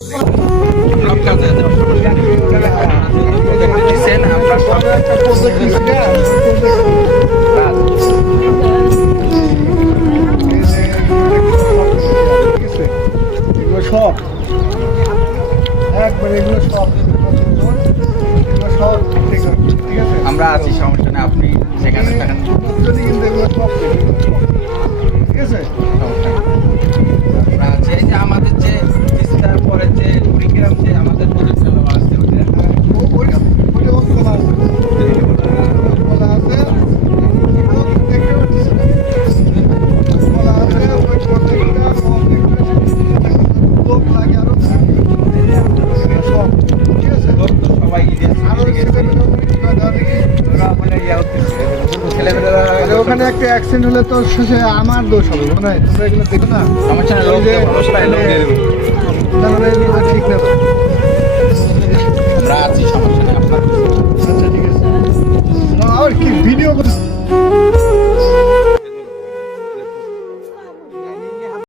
সব একবার এগুলো সব সব ঠিক আছে, আমরা আছি, সমস্যা নেই। আপনি সেখানে থাকেন, যদি কিন্তু এগুলো সব ঠিক আছে। আমরা আছি। এই যে আমাদের যে তিস্তার পরে যে কুড়িগ্রাম যে আমাদের প্রজেক্ট আছে ওটা ওইটা বলা আছে, বলা আছে, দেখতে পাচ্ছিস না, বলা আছে ওই প্রত্যেকটা লোক লাগে আরো সব ঠিক আছে। সবাই আরো ছেলেমেয়েরা ওখানে একটা অ্যাক্সিডেন্ট হলে তো শেষে আমার দোষ হবে, মনে হয় তোমরা এগুলো দেখো না, সমস্যা নেই, লোক দেবো, অবস্থায় লোক দিয়ে দেবো। তাহলে এগুলো ঠিক না তো। আমরা আছি, সমস্যা নেই। আপনার আচ্ছা ঠিক আছে, আর কি ভিডিও করতে